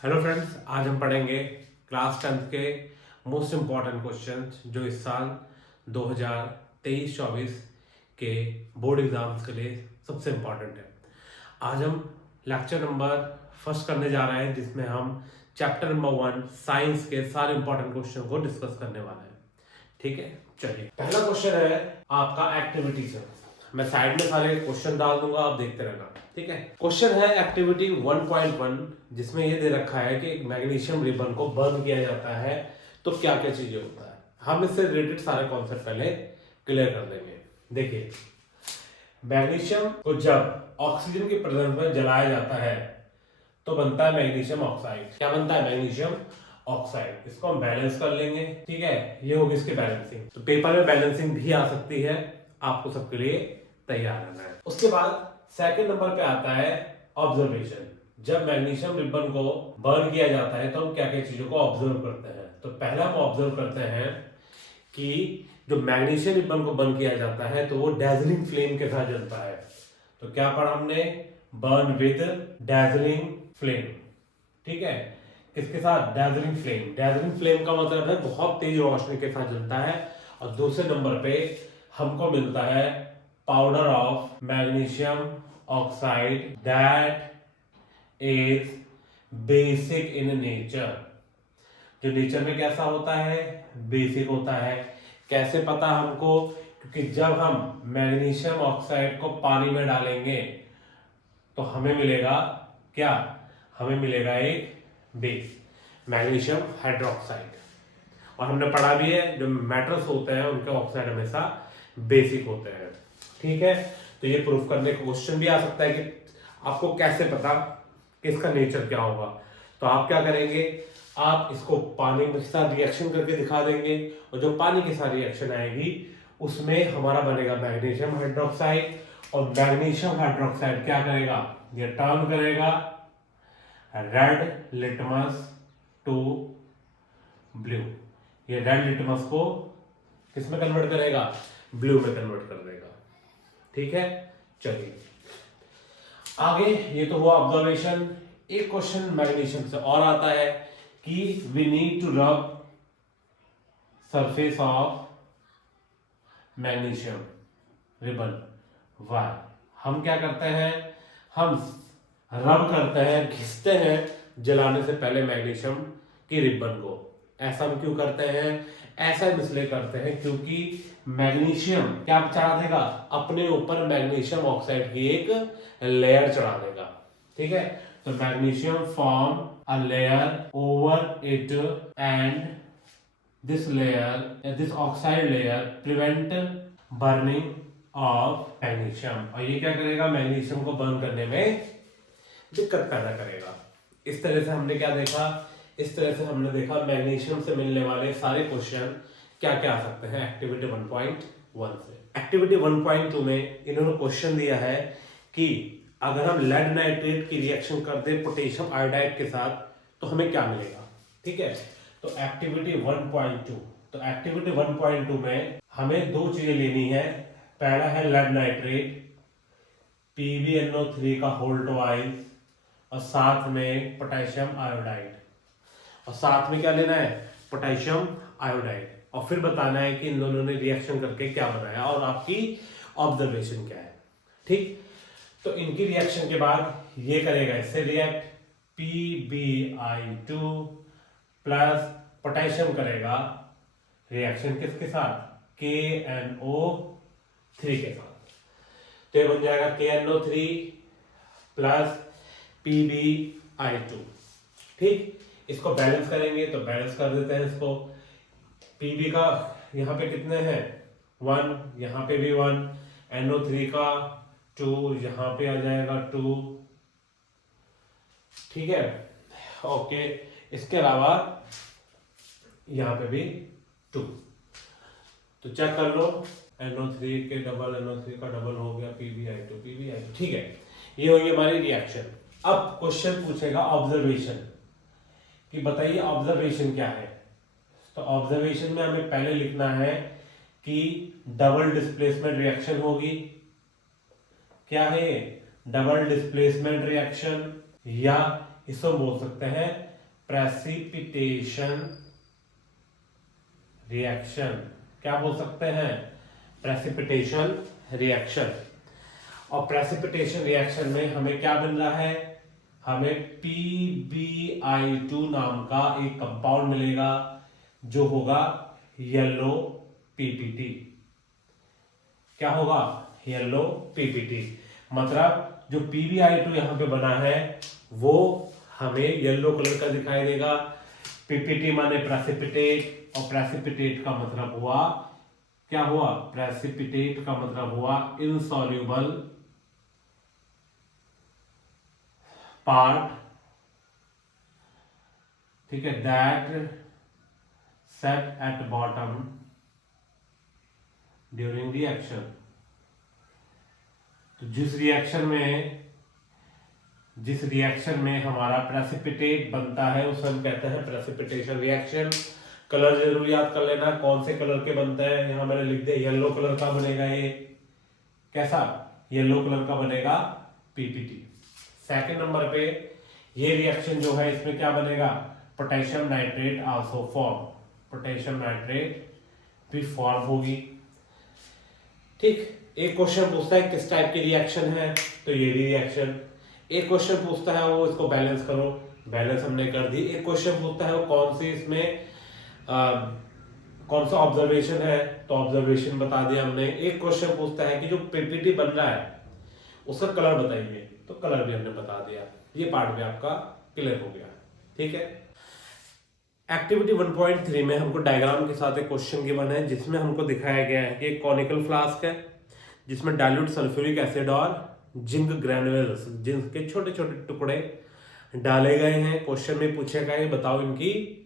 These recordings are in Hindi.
हेलो फ्रेंड्स, आज हम पढ़ेंगे क्लास 10th के मोस्ट इम्पॉर्टेंट क्वेश्चंस जो इस साल 2023-24 के बोर्ड एग्जाम्स के लिए सबसे इम्पॉर्टेंट है। आज हम लेक्चर नंबर फर्स्ट करने जा रहे हैं, जिसमें हम चैप्टर नंबर 1 साइंस के सारे इंपॉर्टेंट क्वेश्चन को डिस्कस करने वाले हैं। ठीक है, चलिए पहला क्वेश्चन है आपका एक्टिविटी से। मैं साइड में सारे क्वेश्चन डाल दूंगा, आप देखते रहना। ठीक है, क्वेश्चन है एक्टिविटी 1.1, जिसमें ये दे रखा है कि एक मैग्नीशियम रिबन को बर्न किया जाता है तो क्या क्या चीजें होता है। हम इससे रिलेटेड सारे कॉन्सेप्ट पहले क्लियर कर देंगे। देखिए, मैग्नीशियम को जब ऑक्सीजन की प्रेजेंस में जलाया जाता है तो बनता है मैग्नीशियम ऑक्साइड। क्या बनता है? Magnesium oxide. इसको हम बैलेंस कर लेंगे। ठीक है, ये होगी इसकी बैलेंसिंग। तो पेपर में बैलेंसिंग भी आ सकती है, आपको सबके लिए तैयार रहना है। उसके बाद सेकंड नंबर पे आता है ऑब्जर्वेशन। जब मैग्नीशियम रिबन को बर्न किया जाता है तो हम क्या क्या चीजों को ऑब्जर्व करते हैं। तो पहला हम ऑब्जर्व करते हैं कि जो मैग्नीशियम रिबन को बर्न किया जाता है तो वो डैजलिंग फ्लेम के साथ जलता है। तो क्या पढ़ा हमने? Burn with dazzling flame. ठीक है, किसके साथ? Dazzling flame. डैजलिंग फ्लेम का मतलब है बहुत तेज रोशनी के साथ जलता है। और दूसरे नंबर पे हमको मिलता है powder of magnesium oxide that is basic in nature. जो नेचर में कैसा होता है? बेसिक होता है। कैसे पता हमको? क्योंकि जब हम मैग्नीशियम ऑक्साइड को पानी में डालेंगे तो हमें मिलेगा क्या? हमें मिलेगा एक बेस, मैग्नीशियम हाइड्रोक्साइड। और हमने पढ़ा भी है जो मेटल्स होते हैं उनके ऑक्साइड हमेशा बेसिक होते हैं। ठीक है, तो ये प्रूफ करने का क्वेश्चन भी आ सकता है कि आपको कैसे पता कि इसका नेचर क्या होगा। तो आप क्या करेंगे? आप इसको पानी के साथ रिएक्शन करके दिखा देंगे, और जो पानी के साथ रिएक्शन आएगी उसमें हमारा बनेगा मैग्नीशियम हाइड्रोक्साइड। और मैग्नीशियम हाइड्रोक्साइड क्या करेगा? ये टर्न करेगा रेड लिटमस टू ब्लू। ये रेड लिटमस को किस में कन्वर्ट करेगा? ब्लू में कन्वर्ट कर देगा। ठीक है, चलिए आगे। ये तो हुआ ऑब्जर्वेशन। एक क्वेश्चन मैग्नीशियम से और आता है कि we need to rub surface of magnesium ribbon. Why? हम क्या करते हैं? हम रब करते हैं, घिसते हैं जलाने से पहले मैग्नीशियम की रिबन को। ऐसा हम क्यों करते हैं? ऐसा हम इसलिए करते हैं क्योंकि मैग्नीशियम क्या चढ़ा देगा? अपने ऊपर मैग्नीशियम ऑक्साइड की एक लेयर चढ़ा देगा। ठीक है, तो magnesium form a layer over it and this oxide layer prevent burning of magnesium. और ये क्या करेगा? मैग्नीशियम को बर्न करने में दिक्कत पैदा करेगा। इस तरह से हमने क्या देखा? इस तरह से हमने देखा मैग्नीशियम से मिलने वाले सारे क्वेश्चन क्या क्या आ सकते हैं एक्टिविटी 1.1 से। एक्टिविटी 1.2 में इन्होंने क्वेश्चन दिया है कि अगर हम लेड नाइट्रेट की रिएक्शन कर दें पोटेशियम आयोडाइड के साथ तो हमें क्या मिलेगा। ठीक है, तो एक्टिविटी 1.2, तो एक्टिविटी 1.2 में हमें दो चीजें लेनी है। पहला है लेड नाइट्रेट PbNO3 का होल ट्वाइस, और साथ में पोटेशियम आयोडाइड। और साथ में क्या लेना है? Potassium iodide. और फिर बताना है कि इन दोनों ने रिएक्शन करके क्या बनाया और आपकी ऑब्जर्वेशन क्या है। ठीक, तो इनकी रिएक्शन के बाद ये करेगा इससे रिएक्ट, PbI2 प्लस पोटेशियम करेगा रिएक्शन किसके साथ? KNO3 के साथ। तो ये बन जाएगा KNO3 प्लस PbI2। ठीक, इसको बैलेंस करेंगे तो बैलेंस कर देते हैं इसको। Pb का यहाँ पे कितने हैं? 1, यहाँ पे भी 1, NO3 का 2, यहाँ पे आ जाएगा 2। ठीक है, ओके। इसके अलावा यहाँ पे भी 2। तो चेक कर लो, NO3 के डबल NO3 का डबल हो गया PbI2। ठीक है, ये होगी हमारी रिएक्शन। अब क्वेश्चन पूछेगा ऑब्जर्वेशन कि बताइए ऑब्जर्वेशन क्या है। तो ऑब्जर्वेशन में हमें पहले लिखना है कि डबल डिस्प्लेसमेंट रिएक्शन होगी। क्या है? डबल डिस्प्लेसमेंट रिएक्शन, या इसको बोल सकते हैं प्रेसिपिटेशन रिएक्शन, क्या बोल सकते हैं, प्रेसिपिटेशन रिएक्शन। और प्रेसिपिटेशन रिएक्शन में हमें क्या मिल रहा है, हमें PbI2 नाम का एक कंपाउंड मिलेगा जो होगा येलो PPT। क्या होगा, येलो PPT। मतलब जो PbI2 यहां पे बना है वो हमें येलो कलर का दिखाई देगा। PPT माने प्रेसिपिटेट, और प्रेसिपिटेट का मतलब हुआ, क्या हुआ, प्रेसिपिटेट का मतलब हुआ इनसॉल्युबल पार्ट, ठीक है, that set at bottom during reaction. तो जिस रिएक्शन में हमारा प्रेसिपिटेट बनता है उसे हम कहते हैं प्रेसिपिटेशन रिएक्शन। कलर जरूर याद कर लेना, कौन से कलर के बनते हैं, यहां मैंने लिख दिया येलो कलर का बनेगा, ये कैसा, येलो कलर का बनेगा PPT। सेकंड नंबर पे ये रिएक्शन जो है इसमें क्या बनेगा, potassium nitrate also form, potassium nitrate भी फॉर्म होगी। ठीक, एक क्वेश्चन पूछता है किस टाइप की रिएक्शन है, तो ये रिएक्शन। एक क्वेश्चन पूछता है वो इसको बैलेंस करो, बैलेंस हमने कर दी। एक क्वेश्चन पूछता है वो कौन सी इसमें कौन सा ऑब्जर्वेशन है, तो ऑब्जर्वेशन बता दिया हमने। एक क्वेश्चन पूछता है कि जो PPT बन रहा है उसका कलर बताइए, तो कलर भी हमने बता दिया। ये पार्ट भी आपका क्लियर हो गया, ठीक है। एक्टिविटी 1.3 में हमको डायग्राम के साथ एक क्वेश्चन गिवन है जिसमें हमको दिखाया गया है कि एक कॉनिकल फ्लास्क है जिसमें डाइल्यूट सल्फ्यूरिक एसिड और जिंक ग्रैन्युल्स, जिंक के छोटे छोटे टुकड़े डाले गए हैं। क्वेश्चन में पूछेगा ये बताओ इनकी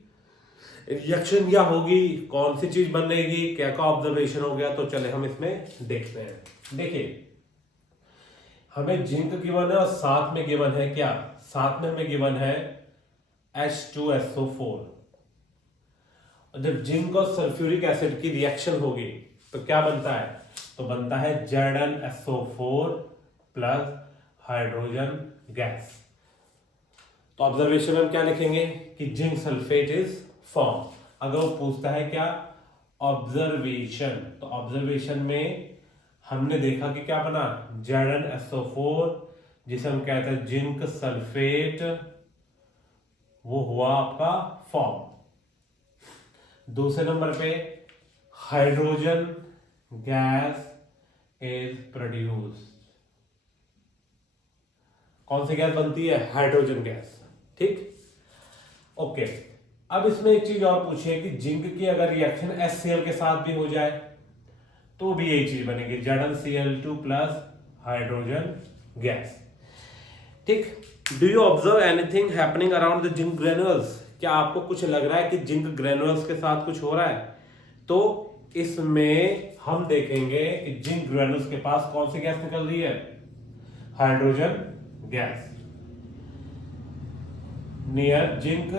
रिएक्शन क्या होगी, कौन सी चीज बनेगी, क्या का ऑब्जर्वेशन हो गया। तो चले हम इसमें देखते हैं। देखिए हमें जिंक गिवन है और साथ में गिवन है क्या, साथ में हमें गिवन है H2SO4। और जब जिंक और सल्फ्यूरिक एसिड की रिएक्शन होगी तो क्या बनता है, तो बनता है ZnSO4 प्लस हाइड्रोजन गैस। तो ऑब्जर्वेशन में हम क्या लिखेंगे कि जिंक सल्फेट इज फॉर्म। अगर वो पूछता है क्या ऑब्जर्वेशन, तो ऑब्जर्वेशन में हमने देखा कि क्या बना, ZnSO4 जिसे हम कहते हैं जिंक सल्फेट, वो हुआ आपका फॉर्म। दूसरे नंबर पे हाइड्रोजन गैस इज प्रोड्यूस्ड। कौन सी गैस बनती है, हाइड्रोजन गैस, ठीक, ओके। अब इसमें एक चीज और पूछी है कि जिंक की अगर रिएक्शन HCl के साथ भी हो जाए तो भी यही चीज बनेगी, ZnCl2 प्लस हाइड्रोजन गैस, ठीक। Do you observe anything happening around the zinc granules, क्या आपको कुछ लग रहा है कि जिंक ग्रेन्यूल्स के साथ कुछ हो रहा है। तो इसमें हम देखेंगे कि जिंक ग्रेन्यूल्स के पास कौन सी गैस निकल रही है, hydrogen gas. Near zinc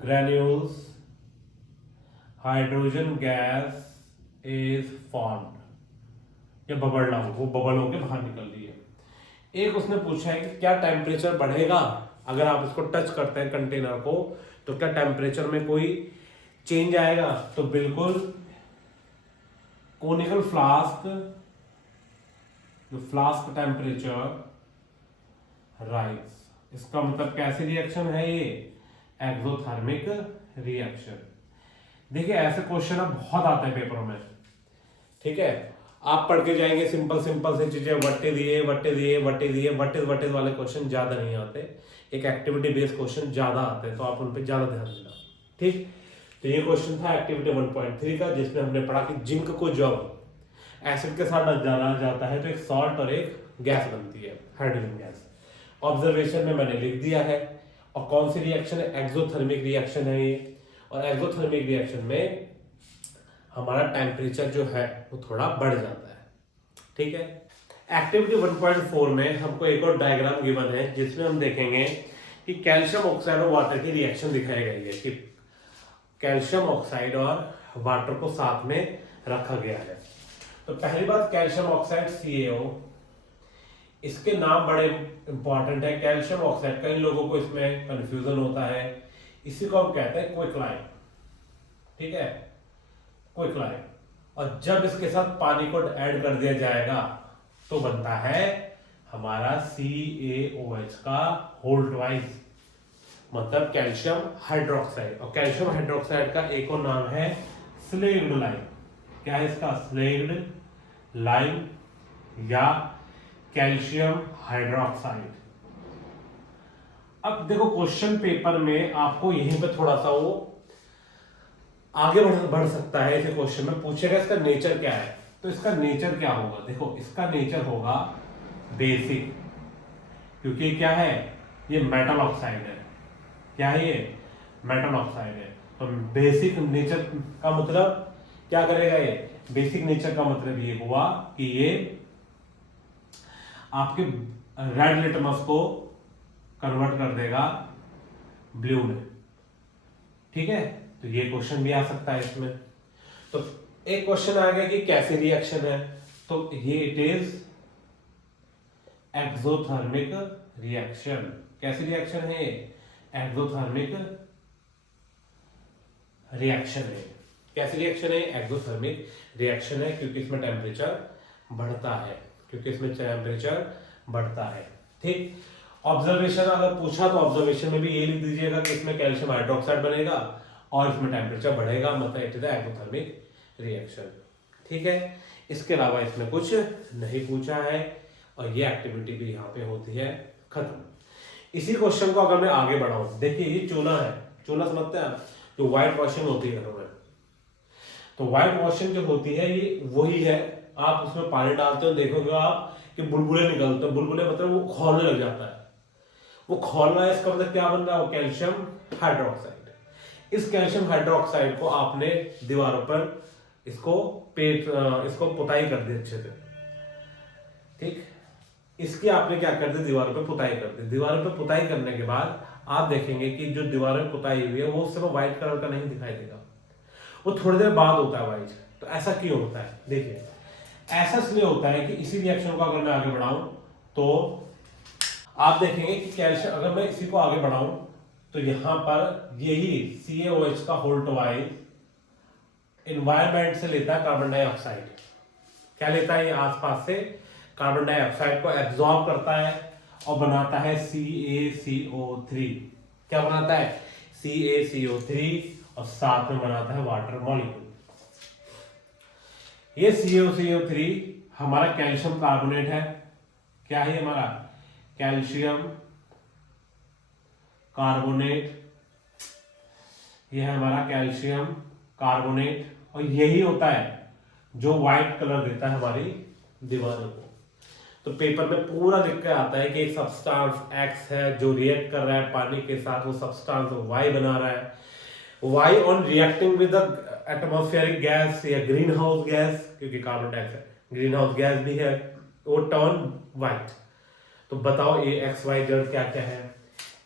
granules hydrogen gas is formed. ये बबल डाउन, वो बबल होके बाहर निकल रही है। एक उसने पूछा है कि क्या टेम्परेचर बढ़ेगा अगर आप इसको टच करते हैं कंटेनर को, तो क्या टेम्परेचर में कोई चेंज आएगा। तो बिल्कुल कोनिकल फ्लास्क, जो फ्लास्क टेम्परेचर राइज। इसका मतलब कैसी रिएक्शन है ये, एक्सोथर्मिक रिएक्शन। देखिए ऐसे क्वेश्चन अब बहुत आते हैं पेपरों में, ठीक है। आप पढ़ के जाएंगे सिंपल सिंपल से चीजें, वट्टे दिए वट्टे दिए वट्टे दिए, वट्टे वट्टे वाले क्वेश्चन ज्यादा नहीं आते, एक एक्टिविटी बेस्ड क्वेश्चन ज्यादा आते हैं, तो आप उन पे ज्यादा ध्यान देना, ठीक। तो ये क्वेश्चन था एक्टिविटी 1.3 का, जिसमें हमने पढ़ा कि जिंक को जब एसिड के साथ डाला जाता है तो एक सॉल्ट और एक गैस बनती है, हाइड्रोजन गैस। ऑब्जर्वेशन में मैंने लिख दिया है। और कौन सी रिएक्शन है, एक्सोथर्मिक रिएक्शन है ये। और एक्सोथर्मिक रिएक्शन में हमारा टेम्परेचर जो है वो थोड़ा बढ़ जाता है, ठीक है। एक्टिविटी 1.4 में हमको एक और डायग्राम गिवन है जिसमें हम देखेंगे कि कैल्शियम ऑक्साइड और वाटर की रिएक्शन दिखाई गई है, कि कैल्शियम ऑक्साइड और वाटर को साथ में रखा गया है। तो पहली बात कैल्शियम ऑक्साइड CaO, इसके नाम बड़े इंपॉर्टेंट है। कैल्शियम ऑक्साइड, कई लोगों को इसमें कंफ्यूजन होता है। इसी को हम कहते हैं क्विकलाइन, ठीक है, क्विकलाइन। और जब इसके साथ पानी को ऐड कर दिया जाएगा तो बनता है हमारा CaOH का होल ट्वाइस, मतलब कैल्शियम हाइड्रोक्साइड। और कैल्शियम हाइड्रोक्साइड का एक और नाम है स्लेग्ड लाइम। क्या है इसका? स्लेग्ड लाइम या कैल्शियम हाइड्रोक्साइड। अब देखो क्वेश्चन पेपर में आपको यहीं पे थोड़ा सा वो आगे बढ़ सकता है। इसे क्वेश्चन में पूछेगा इसका नेचर क्या है, तो इसका नेचर क्या होगा? देखो इसका नेचर होगा बेसिक, क्योंकि क्या है, ये मेटल ऑक्साइड है। क्या है ये? मेटल ऑक्साइड है। तो बेसिक नेचर का मतलब क्या करेगा ये? बेसिक नेचर का मतलब ये हुआ कि ये आपके रेड लिटमस को कन्वर्ट कर देगा ब्लू में, ठीक है। तो ये क्वेश्चन भी आ सकता है इसमें। तो एक क्वेश्चन आ गया कि कैसी रिएक्शन है, तो ये इट इज एक्सोथर्मिक रिएक्शन। कैसी रिएक्शन है? एक्सोथर्मिक रिएक्शन है। कैसी रिएक्शन है? एक्सोथर्मिक रिएक्शन है, क्योंकि इसमें टेम्परेचर बढ़ता है, ठीक। ऑब्जर्वेशन अगर पूछा तो ऑब्जर्वेशन में भी ये लिख दीजिएगा कि इसमें कैल्शियम हाइड्रोक्साइड बनेगा और इसमें टेम्परेचर बढ़ेगा, मतलब इट इज एक्सोथर्मिक रिएक्शन, ठीक है। इसके अलावा इसमें कुछ नहीं पूछा है और ये एक्टिविटी भी यहाँ पे होती है खत्म। इसी क्वेश्चन को अगर मैं आगे बढ़ाऊं, देखिए ये चूना है, चूना समझते हैं जो व्हाइट वॉशिंग होती है घरों में। तो व्हाइट वॉशिंग जो होती है ये वही है। आप उसमें पानी डालते हो, देखोगे आप कि बुलबुले निकलते हैं। बुलबुले मतलब वो खौलने लग जाता है। वो खोलना है, इसका मतलब क्या बन रहा है? वो कैल्शियम हाइड्रोक्साइड। इस कैल्शियम हाइड्रोक्साइड को आपने दीवारों पर इसको पुताई कर दी अच्छे से, ठीक। इसकी आपने क्या कर दी? दीवारों पे पुताई कर दी। दीवारों पे पुताई करने के बाद आप देखेंगे कि जो दीवारें पुताई हुई है वो उस समय व्हाइट कलर का नहीं दिखाई देगा, वो थोड़ी देर बाद होता है व्हाइट। तो ऐसा क्यों होता है? देखिए ऐसा इसलिए होता है कि इसी रिएक्शन को अगर मैं आगे बढ़ाऊं तो आप देखेंगे कि कैल्शियम, अगर मैं इसी को आगे बढ़ाऊं तो यहां पर यही CaOH का होल ट्वाइस एनवायरमेंट से लेता है कार्बन डाइऑक्साइड। क्या लेता है? ये आसपास से कार्बन डाइऑक्साइड को एब्जॉर्ब करता है और बनाता है CaCO3। क्या बनाता है? CaCO3, और साथ में बनाता है वाटर मॉलिक्यूल। ये CaCO3 हमारा कैल्शियम कार्बोनेट है। क्या है हमारा? Calcium carbonate. यह है हमारा कैल्शियम कार्बोनेट, और यही होता है जो व्हाइट कलर देता है हमारी दीवारों को। तो पेपर में पूरा लिख के आता है कि एक सब्सटेंस X है जो रिएक्ट कर रहा है पानी के साथ, वो सब्सटेंस Y बना रहा है। Y on reacting with the atmospheric gas या ग्रीन हाउस गैस, क्योंकि carbon dioxide green house gas भी है, वो टर्न व्हाइट। तो बताओ ये XY जेड क्या क्या है।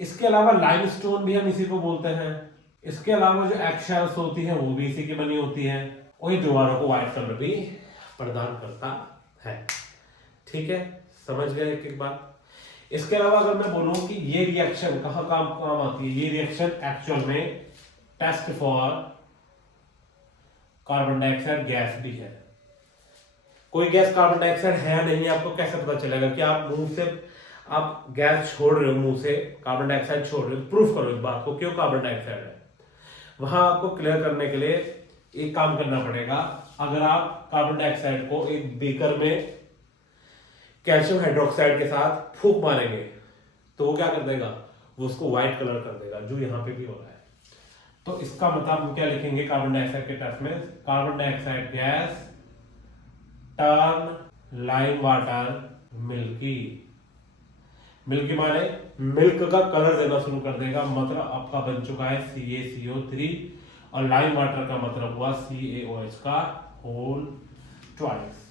इसके अलावा लाइमस्टोन भी हम इसी को बोलते हैं। इसके अलावा जो एक्शेल्स होती है वो भी इसी की बनी होती है, वही दीवारों को व्हाइट कलर भी प्रदान करता है, ठीक है। समझ गए एक बात। इसके अलावा अगर मैं बोलूं कि ये रिएक्शन कहाँ काम आती है, ये रिएक्शन एक्चुअल में test for carbon dioxide gas भी है। कोई गैस कार्बन डाइऑक्साइड है या नहीं, आपको कैसे पता चलेगा? कि आप मुंह से आप गैस छोड़ रहे हो, मुंह से कार्बन डाइऑक्साइड छोड़ रहे हो, प्रूफ करो इस बात को क्यों कार्बन डाइऑक्साइड है। वहां आपको क्लियर करने के लिए एक काम करना पड़ेगा। अगर आप कार्बन डाइऑक्साइड को एक बीकर में कैल्शियम हाइड्रोक्साइड के साथ फूंक मारेंगे तो वो क्या कर देगा? वो उसको व्हाइट कलर कर देगा, जो यहाँ पे भी हो रहा है। तो इसका मतलब हम क्या लिखेंगे कार्बन डाइऑक्साइड के टर्म्स में? Carbon dioxide gas turn lime water milky. Milky माने मिल्क का कलर देना शुरू कर देगा, मतलब आपका बन चुका है CaCO3, और लाइम वाटर का मतलब हुआ CaOH का होल ट्वाइस।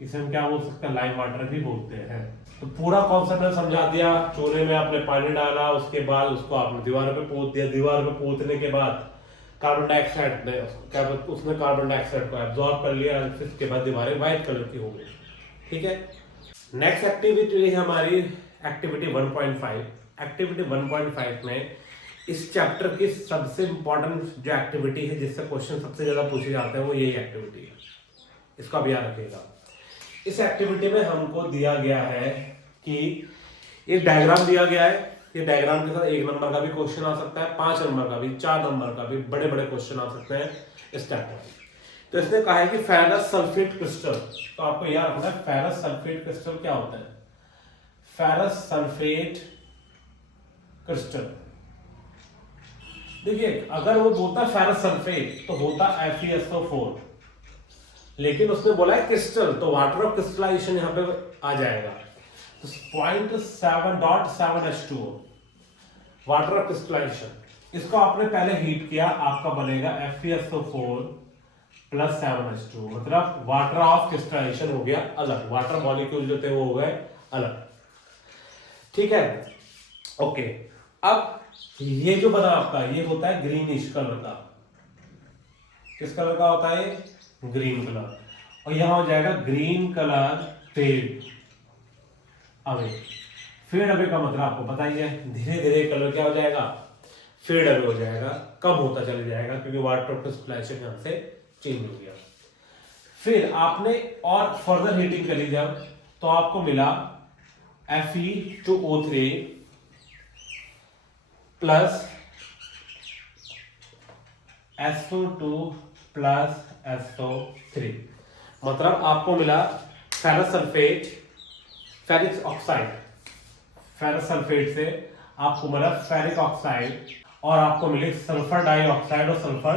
इसे हम क्या बोल सकते हैं? लाइम वाटर भी बोलते हैं। तो पूरा कॉन्सेप्ट मैंने समझा दिया। चूल्हे में आपने पानी डाला, उसके बाद उसको आपने दीवार पे पोत दिया। दीवार पे पोतने के बाद कार्बन डाइऑक्साइड ने उसने कार्बन डाइऑक्साइड को एब्जॉर्ब कर लिया, इसके बाद दीवारें व्हाइट कलर की हो गई, ठीक है। नेक्स्ट एक्टिविटी है हमारी एक्टिविटी 1.5। एक्टिविटी 1.5 में इस चैप्टर की सबसे इंपॉर्टेंट जो एक्टिविटी है, जिससे क्वेश्चन सबसे ज्यादा पूछे जाते हैं, वो यही एक्टिविटी है। इसको आप याद रखिएगा। इस एक्टिविटी में हमको दिया गया है कि एक डायग्राम दिया गया है। ये डायग्राम के साथ 1 नंबर का भी क्वेश्चन आ सकता है, 5 नंबर का भी, 4 नंबर का भी, बड़े बड़े क्वेश्चन आ सकते हैं इस टाइप में। तो इसने कहा है कि फेरस सल्फेट क्रिस्टल, तो आपको याद रखना है फेरस सल्फेट क्रिस्टल क्या होता है। फेरस सल्फेट क्रिस्टल, देखिए अगर वो बोलता फेरस सल्फेट तो होता FeSO4, लेकिन उसने बोला है क्रिस्टल, तो वाटर ऑफ क्रिस्टलाइजेशन यहाँ पे आ जाएगा। तो 0.7.7H2O वाटर ऑफ क्रिस्टलाइजेशन। इसको आपने पहले हीट किया, आपका बनेगा FeSO4 प्लस 7H2O, मतलब वाटर ऑफ क्रिस्टलाइजेशन हो गया अलग, वाटर मॉलिक्यूल जो थे वो हो गए अलग। ठीक है, ओके। अब ये जो बना आपका, ये होता है ग्रीनिश कलर का। किस कलर का होता है? Green colour. और यहां हो जाएगा green colour fade away. Fade away का मतलब आपको पता ही है, धीरे धीरे कलर क्या हो जाएगा? फेड अवे हो जाएगा, कम होता चला जाएगा, क्योंकि वाटर ऑफ क्रिस्टलाइजेशन यहां से चेंज हो गया। फिर आपने और फर्दर हीटिंग करी जब, तो आपको मिला Fe2O3 plus SO2 plus SO3, मतलब आपको मिला ferrous sulphate, ferric oxide. Ferrous sulphate से आपको मिला फेरिक ऑक्साइड, और आपको मिले सल्फर डाइऑक्साइड और सल्फर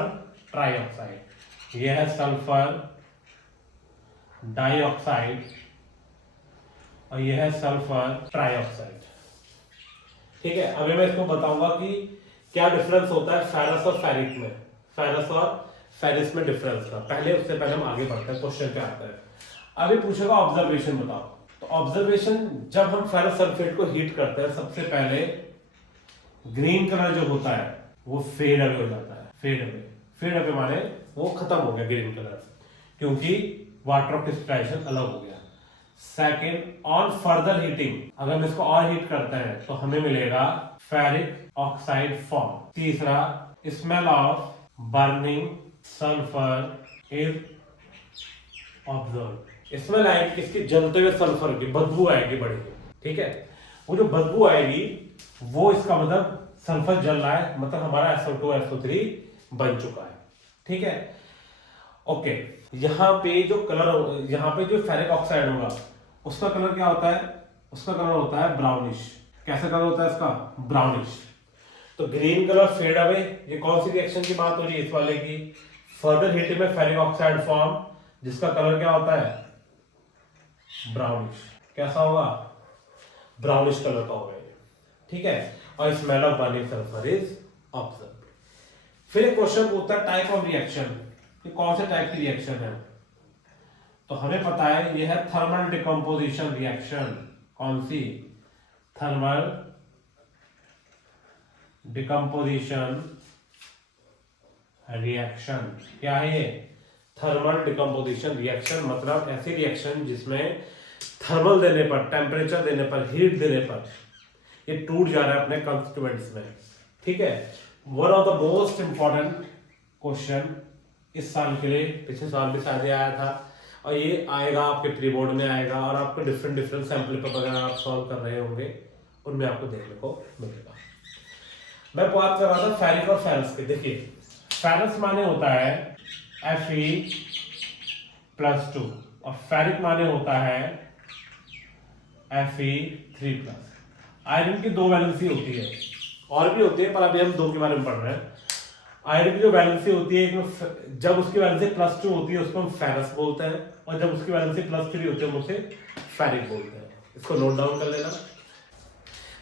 ट्राइऑक्साइड। यह है सल्फर डाइऑक्साइड और यह है सल्फर ट्राइऑक्साइड। ठीक है, अभी मैं इसको बताऊंगा कि क्या डिफरेंस होता है फेरस और फेरिक में, फेरस और फेरिस में डिफरेंस का। पहले उससे पहले हम आगे बढ़ते हैं, क्वेश्चन पे आते हैं। अभी पूछेगा ऑब्जर्वेशन बताओ। तो ऑब्जर्वेशन, जब हम फेरस सल्फेट को हीट करते हैं, सबसे पहले ग्रीन कलर जो होता है वो फेड अवे हो जाता है। फेड अवे, फेड अवे माने वो खत्म हो गया ग्रीन कलर, क्योंकि वाटर ऑफ क्रिस्टलाइजेशन अलग हो गया। सेकेंड, ऑन फर्दर हीटिंग, अगर हम इसको और हीट करते हैं तो हमें मिलेगा फेरिक ऑक्साइड फॉर्म। तीसरा, smell of burning sulphur is observe. Smell आएगी किसकी? जलते हुए सल्फर की बदबू आएगी बड़ी। ठीक है, वो जो बदबू आएगी वो इसका मतलब सल्फर जल रहा है, मतलब हमारा SO2 SO3 बन चुका है। ठीक है, ओके। यहाँ पे जो कलर, यहाँ पे जो फेरिक ऑक्साइड होगा उसका कलर क्या होता है? उसका कलर होता है ब्राउनिश। कैसा कलर होता है इसका? ब्राउनिश। तो ग्रीन कलर फेड अवे, ये कौन सी रिएक्शन की बात हो रही है? इस वाले की। फर्दर हीटिंग में फेरिक ऑक्साइड फॉर्म, जिसका कलर क्या होता है? ब्राउनिश। कैसा होगा? ब्राउनिश कलर का होगा। ठीक है, और smell of burning sulphur is observe. फिर एक क्वेश्चन पूछता है टाइप ऑफ रिएक्शन, कि कौन से टाइप की रिएक्शन है। तो हमें पता है यह है थर्मल डिकम्पोजिशन रिएक्शन। कौन सी? Thermal decomposition reaction. क्या है ये? थर्मल डिकम्पोजिशन रिएक्शन, मतलब ऐसी रिएक्शन जिसमें थर्मल देने पर, टेम्परेचर देने पर, हीट देने पर ये टूट जा रहा है अपने कंस्टिट्यूएंट्स में। ठीक है, one of the most important question इस साल के लिए, पिछले साल भी शायद आया था, और ये आएगा आपके प्री बोर्ड में आएगा, और आपको डिफरेंट डिफरेंट सैंपल पेपर वगैरह आप सॉल्व कर रहे होंगे, उनमें आपको देखने को मिलेगा। मैं बात कर रहा था फेरिक और फेरस की। देखिए, फेरस माने होता है Fe+2 और फेरिक माने होता है Fe3+। आयरन की 2 वैलेंसी होती है, और भी होती है, पर अभी हम 2 के बारे में पढ़ रहे हैं। आयरन की जो वैलेंसी होती है, जब उसकी वैलेंसी +2 होती है उसको हम फेरस बोलते हैं, और जब उसकी वैलेंसी +3 होती है हम उसे फेरिक बोलते हैं। इसको नोट डाउन कर लेना।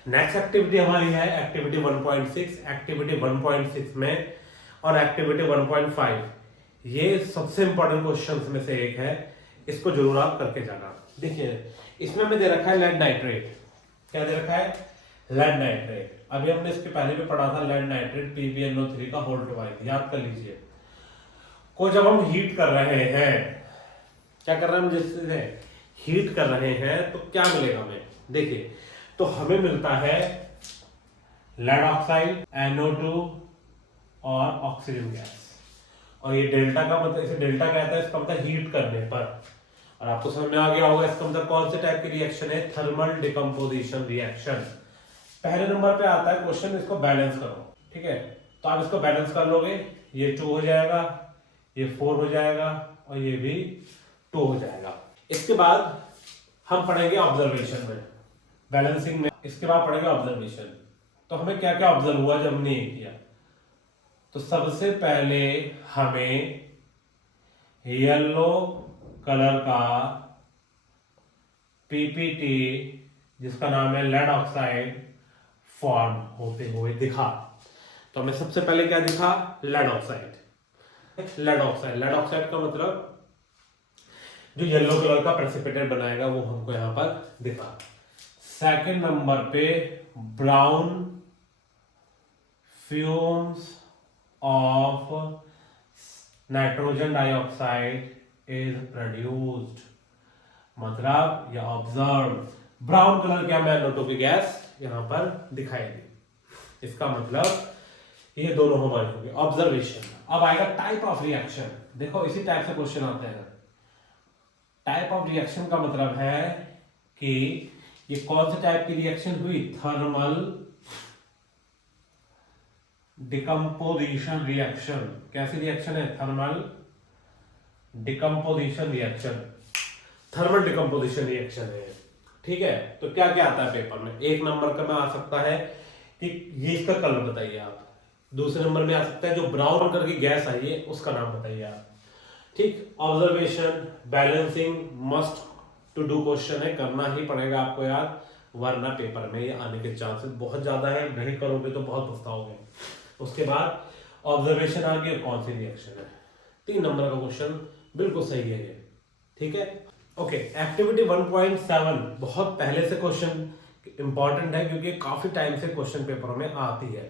नेक्स्ट एक्टिविटी हमारी है एक्टिविटी 1.6। एक्टिविटी 1.6 में और एक्टिविटी 1.5, ये सबसे इंपॉर्टेंट क्वेश्चंस में से एक है, इसको जरूर आप करके जाना। देखिए, इसमें हमें दे रखा है लेड नाइट्रेट। क्या दे रखा है? Lead nitrate. अभी हमने इसके पहले भी पढ़ा था लेड नाइट्रेट PbNO3 का होल डिवाइड, याद कर लीजिए। को जब हम हीट कर रहे हैं, क्या कर रहे हैं हम? जैसे हीट कर रहे हैं तो क्या मिलेगा हमें, देखिए तो हमें मिलता है लेड ऑक्साइड, NO2 और ऑक्सीजन गैस। और ये डेल्टा का मतलब, इसे डेल्टा कहता है, इसका मतलब हीट करने पर। और आपको समझ में आ गया होगा इसका मतलब कौन से टाइप की रिएक्शन है, थर्मल डिकम्पोजिशन रिएक्शन। पहले नंबर पे आता है क्वेश्चन, इसको बैलेंस करो, ठीक है। तो आप इसको बैलेंस कर लोगे, ये 2 हो जाएगा, ये 4 हो जाएगा और ये भी 2 हो जाएगा। इसके बाद हम पढ़ेंगे ऑब्जर्वेशन में, बैलेंसिंग में इसके बाद पढ़ेंगे ऑब्जर्वेशन। तो हमें क्या क्या ऑब्जर्व हुआ जब हमने ये किया। तो सबसे पहले हमें येलो कलर का पीपीटी, जिसका नाम है लेड ऑक्साइड, फॉर्म होते हुए दिखा। तो हमें सबसे पहले क्या दिखा, lead oxide. Lead oxide, lead oxide का मतलब जो येलो कलर का प्रेसिपिटेट बनाएगा वो हमको यहां पर दिखा। सेकंड नंबर पे brown fumes of nitrogen dioxide is produced, मतलब या ऑब्जर्व ब्राउन कलर की हमें NO2 की गैस यहां पर दिखाई दी। इसका मतलब ये दोनों हमारे हो गए ऑब्जर्वेशन। अब आएगा टाइप ऑफ रिएक्शन। देखो इसी टाइप से क्वेश्चन आते हैं। टाइप ऑफ रिएक्शन का मतलब है कि ये कौन से टाइप की रिएक्शन हुई, थर्मल डिकम्पोजिशन रिएक्शन। कैसी रिएक्शन है, thermal decomposition reaction, thermal decomposition reaction है, ठीक है। तो क्या क्या आता है पेपर में, एक नंबर का में आ सकता है कि ये इसका कलर बताइए आप, दूसरे नंबर में आ सकता है जो ब्राउन कलर की गैस आई है उसका नाम बताइए आप, ठीक। Observation, balancing must to do question है, करना ही पड़ेगा आपको यार, वरना पेपर में ये आने के चांसेस बहुत ज्यादा है, नहीं करोगे तो बहुत पछताओगे। उसके बाद ऑब्जर्वेशन आ गया, कौन सी रिएक्शन है, 3 नंबर का क्वेश्चन बिल्कुल सही है ये, ठीक है। ओके, एक्टिविटी 1.7 बहुत पहले से क्वेश्चन इंपॉर्टेंट है क्योंकि काफी टाइम से क्वेश्चन पेपरों में आती है,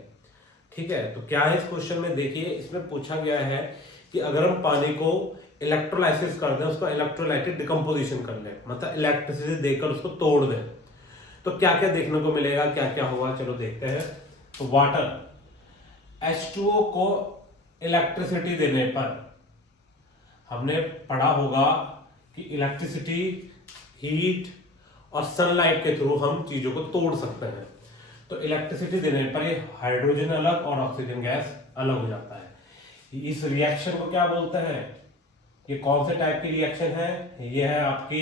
ठीक है। तो क्या है इस क्वेश्चन में, देखिए इसमें पूछा गया है कि अगर हम पानी को इलेक्ट्रोलाइसिस कर दें, उसको इलेक्ट्रोलाइटिक डिकम्पोजिशन कर लें, मतलब इलेक्ट्रिसिटी देकर उसको तोड़ दें, तो क्या क्या देखने को मिलेगा, क्या क्या होगा, चलो देखते हैं। तो वाटर H2O को इलेक्ट्रिसिटी देने पर, हमने पढ़ा होगा कि इलेक्ट्रिसिटी, हीट और सनलाइट के थ्रू हम चीजों को तोड़ सकते हैं। तो इलेक्ट्रिसिटी देने पर ये हाइड्रोजन अलग और ऑक्सीजन गैस अलग हो जाता है। इस रिएक्शन को क्या बोलते हैं, ये कौन से टाइप की रिएक्शन है, ये है आपकी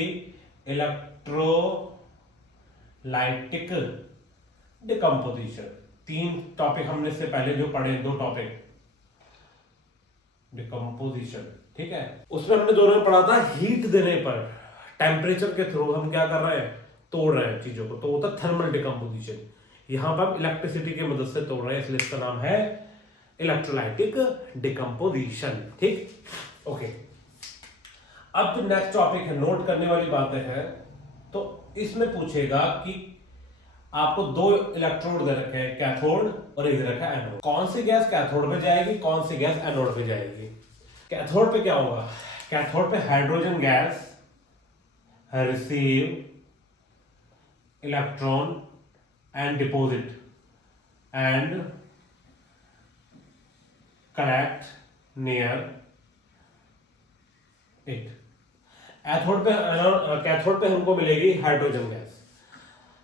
इलेक्ट्रोलाइटिक डिकम्पोजिशन। 3 टॉपिक हमने से पहले जो पढ़े, 2 टॉपिक डिकम्पोजिशन, ठीक है। उसमें हमने दोनों में पढ़ा था हीट देने पर, टेम्परेचर के थ्रू हम क्या कर रहे हैं, तोड़ रहे हैं चीजों को, तो होता है थर्मल डिकम्पोजिशन। यहां पर इलेक्ट्रिसिटी की मदद से तोड़ रहे हैं, इसलिए इसका नाम है इलेक्ट्रोलाइटिक डिकम्पोजिशन, ठीक। ओके, अब जो नेक्स्ट टॉपिक है, नोट करने वाली बातें हैं। तो इसमें पूछेगा कि आपको 2 इलेक्ट्रोड दे रखे हैं, कैथोड और एक दे रखा है एनोड। कौन सी गैस कैथोड पे जाएगी, कौन सी गैस एनोड पे जाएगी। कैथोड पे क्या होगा, कैथोड पे hydrogen gas receive electron and deposit and collect near it. Cathode पे हमको मिलेगी हाइड्रोजन गैस।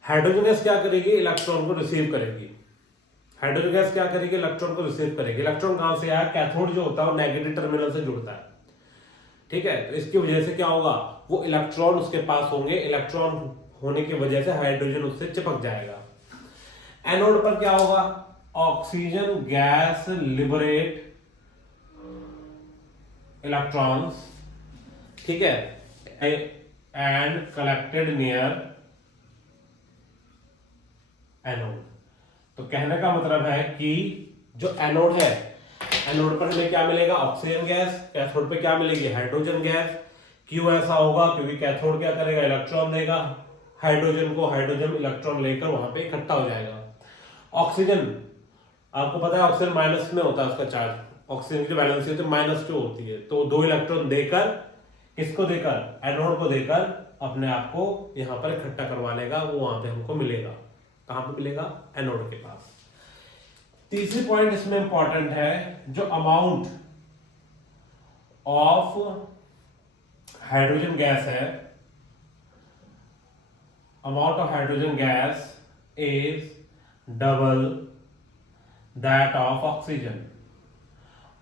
हाइड्रोजन गैस क्या करेगी, इलेक्ट्रॉन को रिसीव करेगी। हाइड्रोजन गैस क्या करेगी, इलेक्ट्रॉन को रिसीव करेगी। इलेक्ट्रॉन कहां से आया, कैथोड जो होता है वो नेगेटिव टर्मिनल से जुड़ता है, ठीक है। तो इसकी वजह से क्या होगा, वो इलेक्ट्रॉन उसके पास होंगे, इलेक्ट्रॉन होने की वजह से हाइड्रोजन उससे चिपक जाएगा। एनोड पर क्या होगा, ऑक्सीजन गैस लिबरेट इलेक्ट्रॉन्स, ठीक है, एंड कलेक्टेड नियर एनोड। तो कहने का मतलब है कि जो एनोड है, एनोड पर हमें क्या मिलेगा, ऑक्सीजन गैस, कैथोड पे क्या मिलेगी, हाइड्रोजन गैस। क्यों ऐसा होगा, क्योंकि कैथोड क्या करेगा, इलेक्ट्रॉन देगा हाइड्रोजन को, हाइड्रोजन इलेक्ट्रॉन लेकर वहां पे इकट्ठा हो जाएगा। ऑक्सीजन, आपको पता है ऑक्सीजन माइनस में होता है उसका चार्ज, ऑक्सीजन की वैलेंसी होती है -2 होती है, तो 2 इलेक्ट्रॉन देकर किसको देकर, एनोड को देकर अपने आप को यहां पर इकट्ठा करवा लेगा, वो वहां पे हमको मिलेगा। कहां पे मिलेगा, एनोड के पास। तीसरी पॉइंट इसमें इंपॉर्टेंट है, जो अमाउंट ऑफ हाइड्रोजन गैस है, amount of hydrogen gas is double that of oxygen.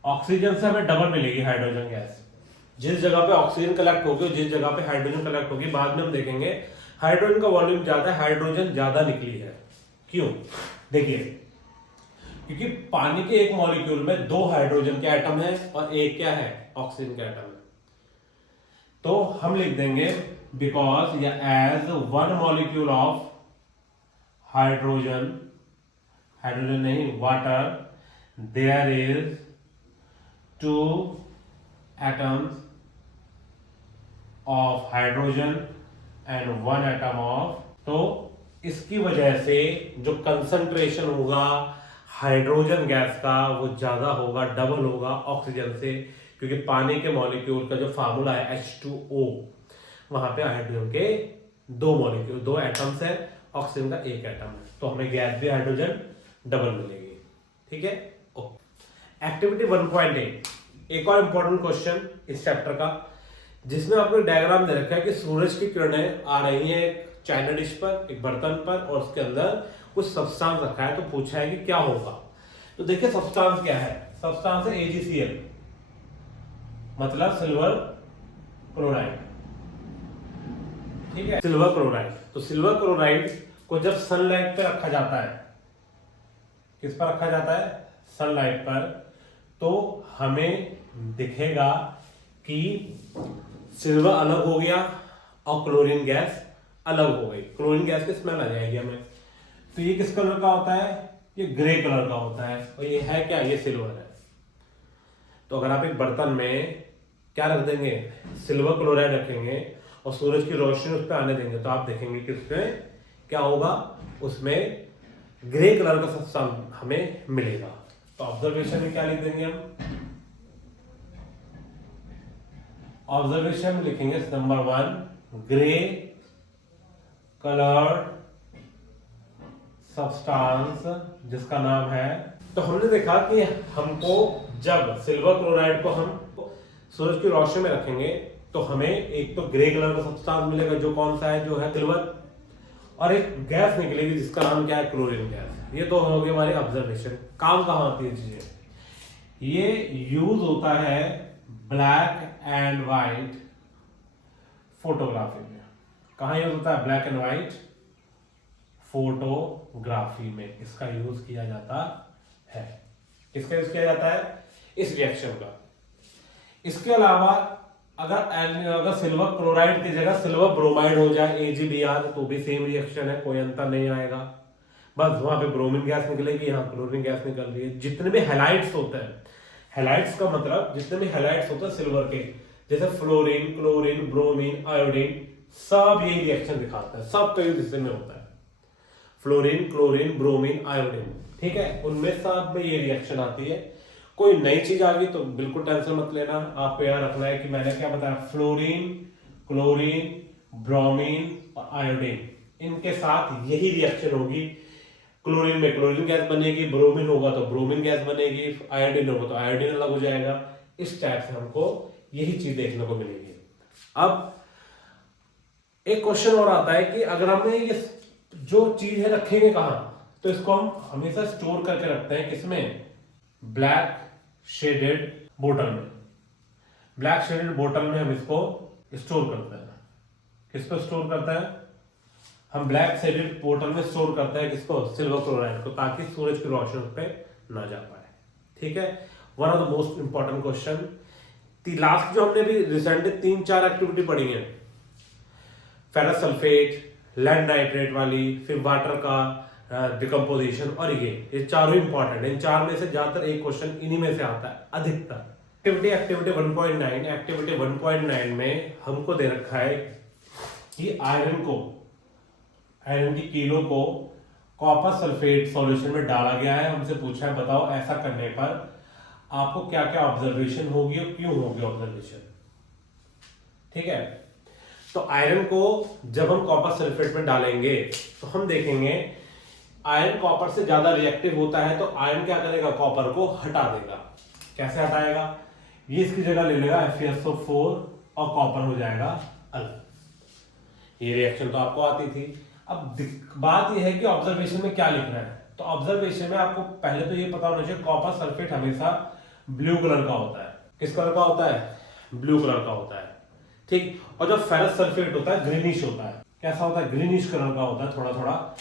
Oxygen से हमें डबल मिलेगी हाइड्रोजन गैस। जिस जगह पे ऑक्सीजन कलेक्ट होगी, जिस जगह पे हाइड्रोजन कलेक्ट होगी, बाद में हम देखेंगे हाइड्रोजन का वॉल्यूम ज्यादा है, हाइड्रोजन ज्यादा निकली है। क्यों, देखिए, क्योंकि पानी के एक मॉलिक्यूल में 2 हाइड्रोजन के एटम है और एक क्या है, ऑक्सीजन का एटम है। तो हम लिख देंगे बिकॉज या as 1 molecule of hydrogen, hydrogen नहीं water, there is 2 atoms of hydrogen and 1 atom of, तो इसकी वजह से जो कंसंट्रेशन होगा हाइड्रोजन गैस का वो ज्यादा होगा, डबल होगा ऑक्सीजन से, क्योंकि पानी के मॉलिक्यूल का जो फार्मूला है H2O, वहां पे हाइड्रोजन के 2 मॉलिक्यूल, 2 एटम्स है, ऑक्सीजन का 1 एटम है, तो हमें गैस भी हाइड्रोजन डबल मिलेगी। ठीक है। एक्टिविटी 1.8 एक और इंपॉर्टेंट क्वेश्चन इस चैप्टर का, जिसमें आपको डायग्राम दे रखा है कि सूरज की किरणें आ रही हैं एक चाइना डिश पर, एक बर्तन पर, और उसके अंदर कुछ सब्सटेंस रखा है, तो पूछा है कि क्या होगा। तो देखिए सब्सटेंस क्या है, सब्सटेंस है AgCl, मतलब सिल्वर क्लोराइड। ठीक है, सिल्वर क्लोराइड। तो सिल्वर क्लोराइड को जब सनलाइट पर रखा जाता है, किस पर रखा जाता है, सनलाइट पर, तो हमें दिखेगा कि सिल्वर अलग हो गया और क्लोरीन गैस अलग हो गई, क्लोरीन गैस की स्मेल आ जाएगी हमें। तो ये किस कलर का होता है, ये ग्रे कलर का होता है, और ये है क्या, ये सिल्वर है। तो अगर आप एक बर्तन में क्या रख देंगे, सिल्वर क्लोराइड रखेंगे और सूरज की रोशनी उस पर आने देंगे, तो आप देखेंगे कि उसमें क्या होगा, उसमें ग्रे कलर का सब्सटेंस हमें मिलेगा। तो ऑब्जर्वेशन में क्या लिख देंगे हम, ऑब्जर्वेशन में लिखेंगे नंबर 1 ग्रे कलर्ड सब्सटेंस जिसका नाम है। तो हमने देखा कि हमको जब सिल्वर क्लोराइड को हम सूरज की रोशनी में रखेंगे तो हमें एक तो ग्रे कलर का सब्सटेंस मिलेगा, जो कौन सा है, जो है सिल्वर, और एक गैस निकलेगी जिसका नाम क्या है, क्लोरीन गैस। ये तो हो गई हमारी ऑब्जर्वेशन। काम कहाँ आती है चीजें, ये यूज होता है ब्लैक एंड व्हाइट फोटोग्राफी में। कहाँ यूज होता है, ब्लैक एंड व्हाइट फोटोग्राफी में इसका यूज किया जाता है। किसका यूज किया जाता है, इस रिएक्शन का। इसके अलावा अगर सिल्वर क्लोराइड की जगह सिल्वर ब्रोमाइड हो जाए AgBr, तो भी सेम रिएक्शन है, कोई अंतर नहीं आएगा, बस वहां पे ब्रोमीन गैस निकलेगी, यहाँ क्लोरीन गैस निकल रही है। जितने भी हैलाइड्स होते हैं, हैलाइड्स का मतलब जितने भी हैलाइड्स होते हैं सिल्वर के, जैसे फ्लोरीन, क्लोरीन, ब्रोमीन, आयोडीन, सब यही रिएक्शन दिखाते हैं, सब का यूज इसी में होता है, फ्लोरीन, क्लोरीन, ब्रोमीन, आयोडीन। ठीक है, उनमें सब में ये रिएक्शन आती है। कोई नई चीज आ गई तो बिल्कुल टेंशन मत लेना, आपको याद रखना है कि मैंने क्या बताया, फ्लोरीन, क्लोरीन, ब्रोमीन और आयोडीन, इनके साथ यही रिएक्शन होगी। क्लोरीन में क्लोरीन गैस बनेगी, ब्रोमीन होगा तो ब्रोमीन गैस बनेगी, आयोडीन होगा तो आयोडीन अलग हो जाएगा। इस टाइप से हमको यही चीज देखने को मिलेगी। अब एक क्वेश्चन और आता है कि अगर हमने ये जो चीज है रखेंगे कहां, तो इसको हम हमेशा स्टोर करके रखते हैं किसमें, ब्लैक शेडेड बोतल में। ब्लैक शेडेड बोतल में हम इसको स्टोर करते हैं। किस पर स्टोर करते हैं, हम ब्लैक शेडेड बोतल में स्टोर करते हैं किसको, सिल्वर क्लोराइड को, ताकि सूरज की रोशनी उस पर ना जा पाए। ठीक है, one of the most important question. Last जो हमने भी रिसेंटली 3-4 एक्टिविटी पढ़ी है, फेरस सल्फेट, लेड नाइट्रेट वाली, फिर वाटर का डिकम्पोजिशन, और ये चारों इंपॉर्टेंट है। इन 4 में से ज्यादातर एक क्वेश्चन इन्हीं में से आता है अधिकतर। एक्टिविटी 1.9, एक्टिविटी 1.9 में हमको दे रखा है कि आयरन की किलो को कॉपर सल्फेट सॉल्यूशन में डाला गया है। हमसे पूछा है बताओ ऐसा करने पर आपको क्या क्या ऑब्जर्वेशन होगी और क्यों होगी ऑब्जर्वेशन। ठीक है। तो आयरन को जब हम कॉपर सल्फेट में डालेंगे तो हम देखेंगे आयरन कॉपर से ज्यादा रिएक्टिव होता है, तो आयरन क्या करेगा, कॉपर को हटा देगा। कैसे हटाएगा, ये इसकी जगह ले लेगा FeSO4 और कॉपर हो जाएगा अलग। ये रिएक्शन तो आपको आती थी। अब बात यह है कि ऑब्जर्वेशन में क्या लिखना है। तो ऑब्जर्वेशन में आपको पहले तो ये पता होना चाहिए कॉपर सल्फेट हमेशा ब्लू कलर का होता है। किस कलर का होता है, ब्लू कलर का होता है, ठीक। और जो फेरस सल्फेट होता है ग्रीनिश होता है। कैसा होता है, ग्रीनिश कलर का होता है, थोड़ा थोड़ा,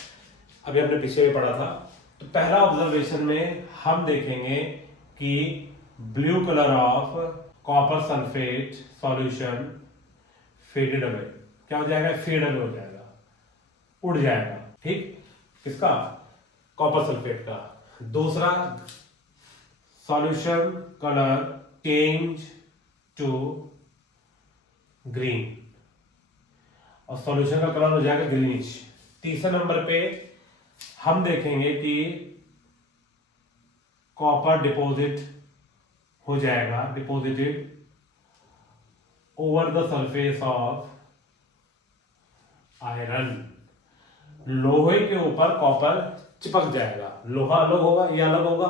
अभी हमने पीछे में पढ़ा था। तो पहला ऑब्जर्वेशन में हम देखेंगे कि blue colour of copper sulphate solution faded away. क्या हो जाएगा, फेड अवे हो जाएगा, उड़ जाएगा, ठीक। किसका, कॉपर सल्फेट का। दूसरा, solution colour change to green, और सॉल्यूशन का कलर हो जाएगा ग्रीनिश। तीसरे नंबर पे हम देखेंगे कि कॉपर डिपॉजिट हो जाएगा, deposited over the surface of iron. लोहे के ऊपर कॉपर चिपक जाएगा। लोहा अलग होगा, ये अलग होगा,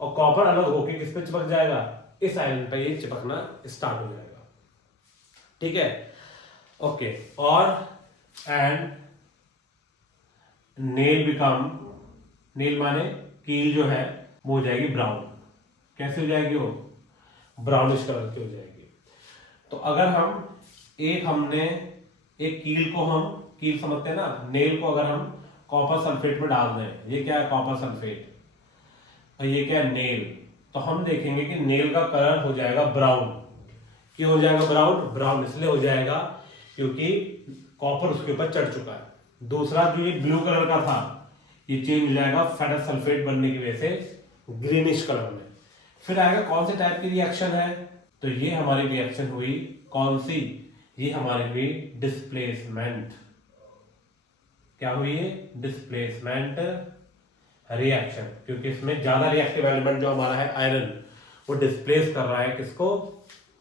और कॉपर अलग होके किस पे चिपक जाएगा, इस आयरन पे ये चिपकना स्टार्ट हो जाएगा, ठीक है। ओके, और एंड नेल बिकम, नेल माने कील जो है वो हो जाएगी ब्राउन। कैसे हो जाएगी, वो ब्राउनिश कलर की हो जाएगी। तो अगर हम हमने एक कील को, हम कील समझते हैं ना, नेल को अगर हम कॉपर सल्फेट में डाल दें, ये क्या है, कॉपर सल्फेट, और ये क्या है, नेल, तो हम देखेंगे कि नेल का कलर हो जाएगा ब्राउन। क्यों हो जाएगा ब्राउन, ब्राउन इसलिए हो जाएगा क्योंकि कॉपर उसके ऊपर चढ़ चुका है। दूसरा, जो ये ब्लू कलर का था ये चेंज हो जाएगा फेरस सल्फेट बनने की वजह से ग्रीनिश कलर में। फिर आएगा कौन से टाइप की रिएक्शन है, तो ये हमारी रिएक्शन हुई कौन सी, ये हमारी हुई डिस्प्लेसमेंट। क्या हुई है, डिस्प्लेसमेंट रिएक्शन, क्योंकि इसमें ज्यादा रिएक्टिव एलिमेंट जो हमारा है आयरन, वो डिस्प्लेस कर रहा है किसको,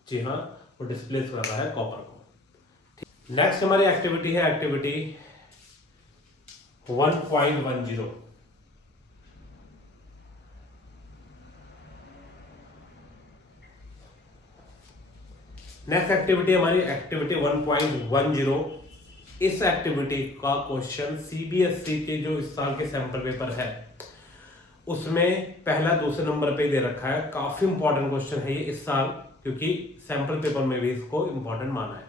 जी हाँ, वो डिस्प्लेस कर रहा है कॉपर को। नेक्स्ट हमारी एक्टिविटी है एक्टिविटी 1.10। नेक्स्ट एक्टिविटी हमारी एक्टिविटी 1.10। इस एक्टिविटी का क्वेश्चन सीबीएसई के जो इस साल के सैंपल पेपर है उसमें पहला दूसरे नंबर पे दे रखा है। काफी इंपॉर्टेंट क्वेश्चन है ये इस साल, क्योंकि सैंपल पेपर में भी इसको इंपॉर्टेंट माना है।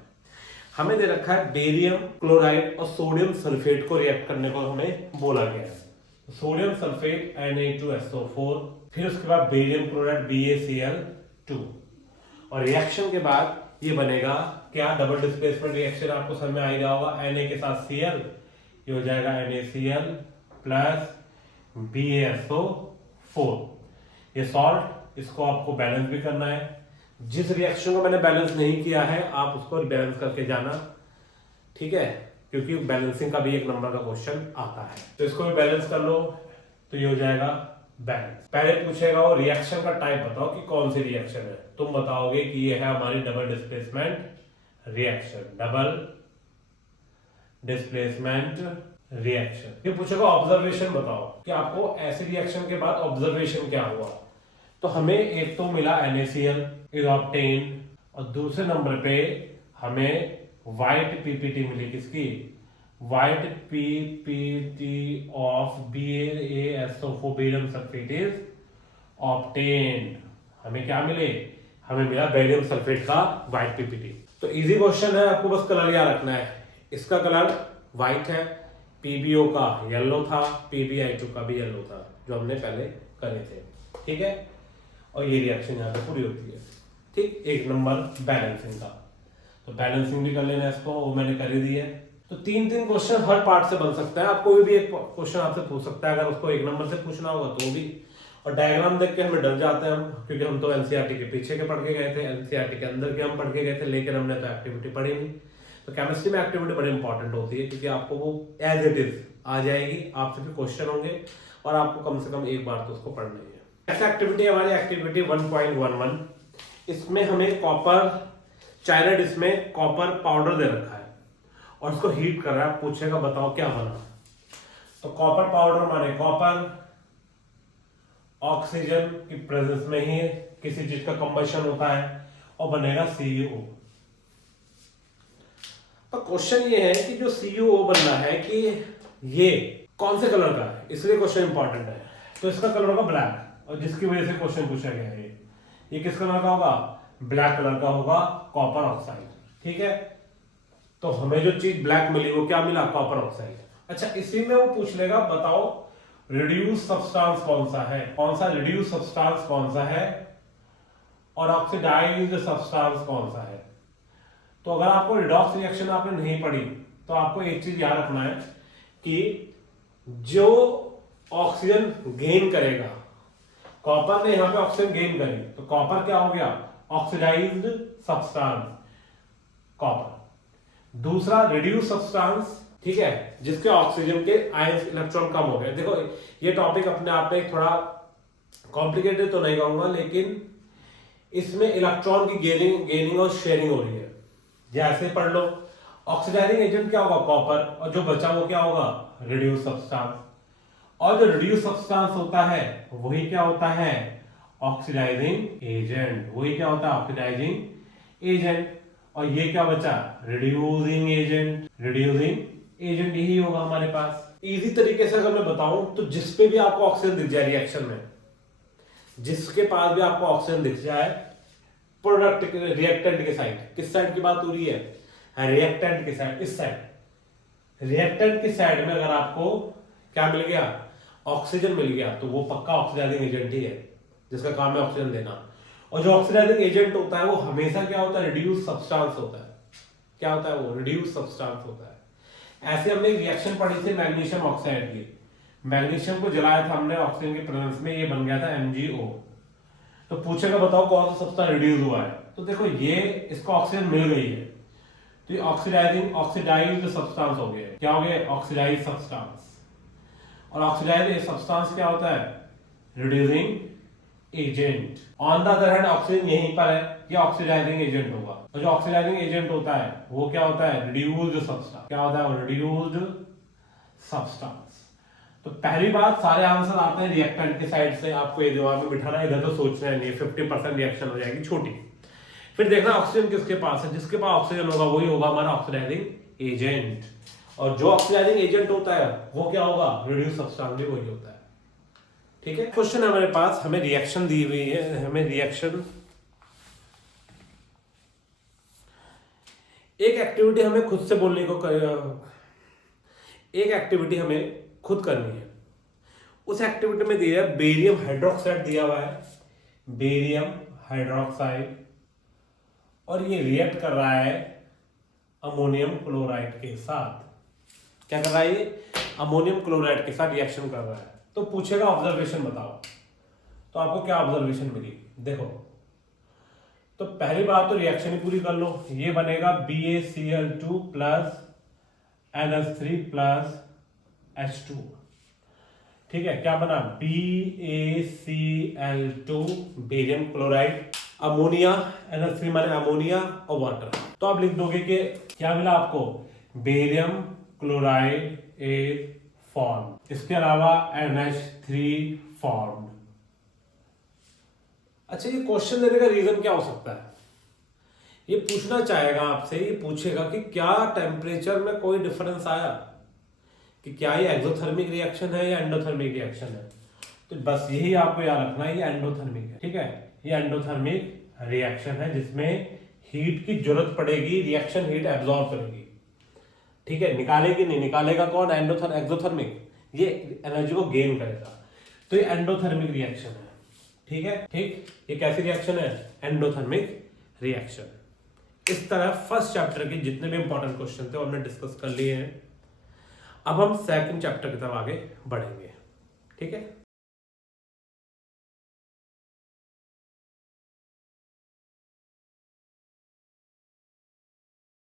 हमें दे रखा है बेरियम क्लोराइड और सोडियम सल्फेट को रिएक्ट करने को हमें बोला गया है। सोडियम सल्फेट Na2SO4, फिर उसके बाद बेरियम क्लोराइड BaCl2, और रिएक्शन के बाद ये बनेगा क्या, डबल डिस्प्लेसमेंट रिएक्शन आपको समझ में आ गया होगा। Na के साथ Cl, ये हो जाएगा NaCl प्लस BaSO4। ये सॉल्ट, इसको आपको बैलेंस भी करना है। जिस रिएक्शन को मैंने बैलेंस नहीं किया है आप उसको बैलेंस करके जाना, ठीक है, क्योंकि बैलेंसिंग का भी एक नंबर का क्वेश्चन आता है। तो इसको भी बैलेंस कर लो, तो ये हो जाएगा बैलेंस। पहले पूछेगा वो रिएक्शन का टाइप बताओ कि कौन सी रिएक्शन है, तुम बताओगे कि ये है हमारी double displacement reaction, double displacement reaction. ये पूछेगा ऑब्जर्वेशन बताओ कि आपको ऐसे रिएक्शन के बाद ऑब्जर्वेशन क्या हुआ। तो हमें एक तो मिला NaCl इज ऑब्टेन, और दूसरे नंबर पे हमें व्हाइट पीपीटी मिली, किसकी, white PPT of BaSO4 barium sulphate is obtained. हमें क्या मिले, हमें मिला बेरियम सल्फेट का व्हाइट पीपीटी। तो इजी क्वेश्चन है, आपको बस कलर याद रखना है। इसका कलर व्हाइट है, PbO का येलो था, PbI2 का भी येलो था, जो हमने पहले करे थे, ठीक है। और ये रिएक्शन यहाँ पे पूरी होती है, ठीक। एक नंबर बैलेंसिंग का, तो बैलेंसिंग भी कर लेना इसको, वो मैंने कर ही दी है। तो तीन क्वेश्चन हर पार्ट से बन सकता है, आपको भी एक क्वेश्चन आपसे पूछ सकता है, अगर उसको एक नंबर से पूछना होगा तो भी। और डायग्राम देख के हमें डर जाते हैं हम, क्योंकि हम तो एनसीईआरटी के पीछे के पढ़ के गए थे, एनसीईआरटी के अंदर के हम पढ़ के गए थे, लेकिन हमने तो एक्टिविटी पढ़ी नहीं। तो केमिस्ट्री में एक्टिविटी बड़ी इंपॉर्टेंट होती है, क्योंकि आपको वो एज इट इज आ जाएगी, आपसे भी क्वेश्चन होंगे और आपको कम से कम एक बार तो उसको पढ़ना ही है। नेक्स्ट एक्टिविटी हमारी एक्टिविटी 1.11। इसमें हमें कॉपर चाइना डिश में कॉपर पाउडर दे रखा है और इसको हीट कर रहा है, पूछेगा बताओ क्या बना। तो कॉपर पाउडर माने कॉपर ऑक्सीजन की प्रेजेंस में ही किसी चीज का कंबशन होता है और बनेगा CuO। तो क्वेश्चन ये है कि जो CuO बन रहा है कि ये कौन से कलर का है, इसलिए क्वेश्चन इंपॉर्टेंट है। तो इसका कलर होगा ब्लैक, और जिसकी वजह से क्वेश्चन पूछा गया है ये किस कलर का होगा, ब्लैक कलर का होगा, कॉपर ऑक्साइड। ठीक है, तो हमें जो चीज ब्लैक मिली वो क्या मिला, कॉपर ऑक्साइड। अच्छा, इसी में वो पूछ लेगा बताओ रिड्यूस सब्सटेंस कौन सा है, कौन सा रिड्यूस सब्सटेंस कौन सा है और ऑक्सीडाइज्ड सब्सटेंस कौन सा है। तो अगर आपको रिडॉक्स रिएक्शन आपने नहीं पढ़ी तो आपको एक चीज याद रखना है कि जो ऑक्सीजन गेन करेगा, कॉपर ने यहां पे ऑक्सीजन गेन करी तो कॉपर क्या हो गया, ऑक्सीडाइज्ड सब्सटेंस कॉपर। दूसरा रिड्यूस सब्सटेंस, ठीक है, जिसके ऑक्सीजन के आयंस इलेक्ट्रॉन कम हो गए। देखो ये टॉपिक अपने आप में थोड़ा कॉम्प्लिकेटेड तो नहीं कहूंगा, लेकिन इसमें इलेक्ट्रॉन की गेनिंग और शेयरिंग हो रही है। जैसे पढ़ लो, ऑक्सीडाइजिंग एजेंट क्या होगा, कॉपर, और जो बचा वो क्या होगा, रिड्यूस सब्सटेंस। और जो रिड्यूस सब्सटेंस होता है वही क्या होता है, ऑक्सीडाइजिंग एजेंट। वही क्या होता है, ऑक्सीडाइजिंग एजेंट। और ये क्या बचा, रिड्यूसिंग एजेंट। रिड्यूसिंग एजेंट यही होगा हमारे पास। इजी तरीके से अगर मैं बताऊं तो जिस पे भी आपको ऑक्सीजन दिख जाए रिएक्शन में, जिसके पास भी आपको ऑक्सीजन दिख जाए प्रोडक्ट रिएक्टेंट के साइड, किस साइड की बात हो रही है, रिएक्टेंट के साइड, इस साइड रिएक्टेंट की साइड में अगर आपको क्या मिल गया, ऑक्सीजन मिल गया, तो वो पक्का ऑक्सीडाइजिंग एजेंट ही है जिसका काम है ऑक्सीजन देना। और जो ऑक्सीडाइजिंग एजेंट होता है वो हमेशा क्या होता है, रिड्यूस सब्सटेंस होता है। क्या होता है वो, रिड्यूस सब्सटेंस होता है। ऐसे हमने एक रिएक्शन पढ़ी थी मैग्नीशियम ऑक्साइड की, मैग्नीशियम को जलाया था हमने ऑक्सीजन के प्रेजेंस में, ये बन गया था MgO। तो पूछेगा बताओ कौन सा सब्सटेंस रिड्यूस हुआ है, तो देखो ये इसको ऑक्सीजन मिल गई है तो ये ऑक्सीडाइज्ड सब्सटेंस हो गया। क्या हो गया, ऑक्सीडाइज्ड सब्सटेंस। और ऑक्सीडाइज्ड सब्सटेंस क्या होता है, reducing agent. On the other hand oxygen यहीं पर है, ये ऑक्सीडाइजिंग एजेंट होगा। और जो ऑक्सीडाइजिंग एजेंट होता है वो क्या होता है, रिड्यूस्ड सब्सटेंस। क्या होता है वो, रिड्यूस्ड सब्सटेंस। तो पहली बात, सारे आंसर आते हैं रिएक्टेंट के साइड से, आपको ये दिमाग में बिठाना है, इधर तो सोचना है नहीं, 50% रिएक्शन हो जाएगी छोटी। फिर देखना ऑक्सीजन किसके पास है, जिसके पास ऑक्सीजन होगा वही होगा हमारा ऑक्सीडाइजिंग एजेंट। और जो ऑक्सीडाइजिंग एजेंट होता है वो क्या होगा, रिड्यूस सब्सटेंस भी वही होता है। ठीक है, क्वेश्चन है हमारे पास, हमें रिएक्शन दी हुई है, हमें रिएक्शन, एक एक्टिविटी हमें खुद से बोलने को एक एक्टिविटी हमें खुद करनी है। उस एक्टिविटी में दिया है बेरियम हाइड्रोक्साइड दिया हुआ है, बेरियम हाइड्रोक्साइड, और ये रिएक्ट कर रहा है अमोनियम क्लोराइड के साथ। क्या कर रहा है ये, अमोनियम क्लोराइड के साथ रिएक्शन कर रहा है। तो पूछेगा ऑब्जर्वेशन बताओ, तो आपको क्या ऑब्जर्वेशन मिली, देखो। तो पहली बात तो रिएक्शन ही पूरी कर लो, ये बनेगा BaCl2 plus NH3 plus H2। ठीक है, क्या बना, BaCl2 barium chloride, ammonia, NH3 माने अमोनिया और वाटर। तो आप लिख दोगे कि क्या मिला आपको, बेरियम क्लोराइड इज फॉर्म, इसके अलावा NH3 फॉर्म। अच्छा, ये क्वेश्चन देने का रीजन क्या हो सकता है, ये पूछना चाहेगा आपसे, ये पूछेगा कि क्या टेम्परेचर में कोई डिफरेंस आया, कि क्या ये एक्सोथर्मिक रिएक्शन है या एंडोथर्मिक रिएक्शन है। तो बस यही आपको याद रखना है, ये एंडोथर्मिक है। ठीक है, ये एंडोथर्मिक रिएक्शन है जिसमें हीट की जरूरत पड़ेगी, रिएक्शन हीट एब्जॉर्ब करेगी। ठीक है, निकालेगी नहीं, निकालेगा कौन, एक्सोथर्मिक, ये एनर्जी को गेन करेगा। तो ये एंडोथर्मिक रिएक्शन है। ठीक है, ठीक, ये कैसी रिएक्शन है, एंडोथर्मिक रिएक्शन। इस तरह फर्स्ट चैप्टर के जितने भी इंपॉर्टेंट क्वेश्चन थे वो हमने डिस्कस कर लिए हैं। अब हम सेकंड चैप्टर की तरफ आगे बढ़ेंगे। ठीक है।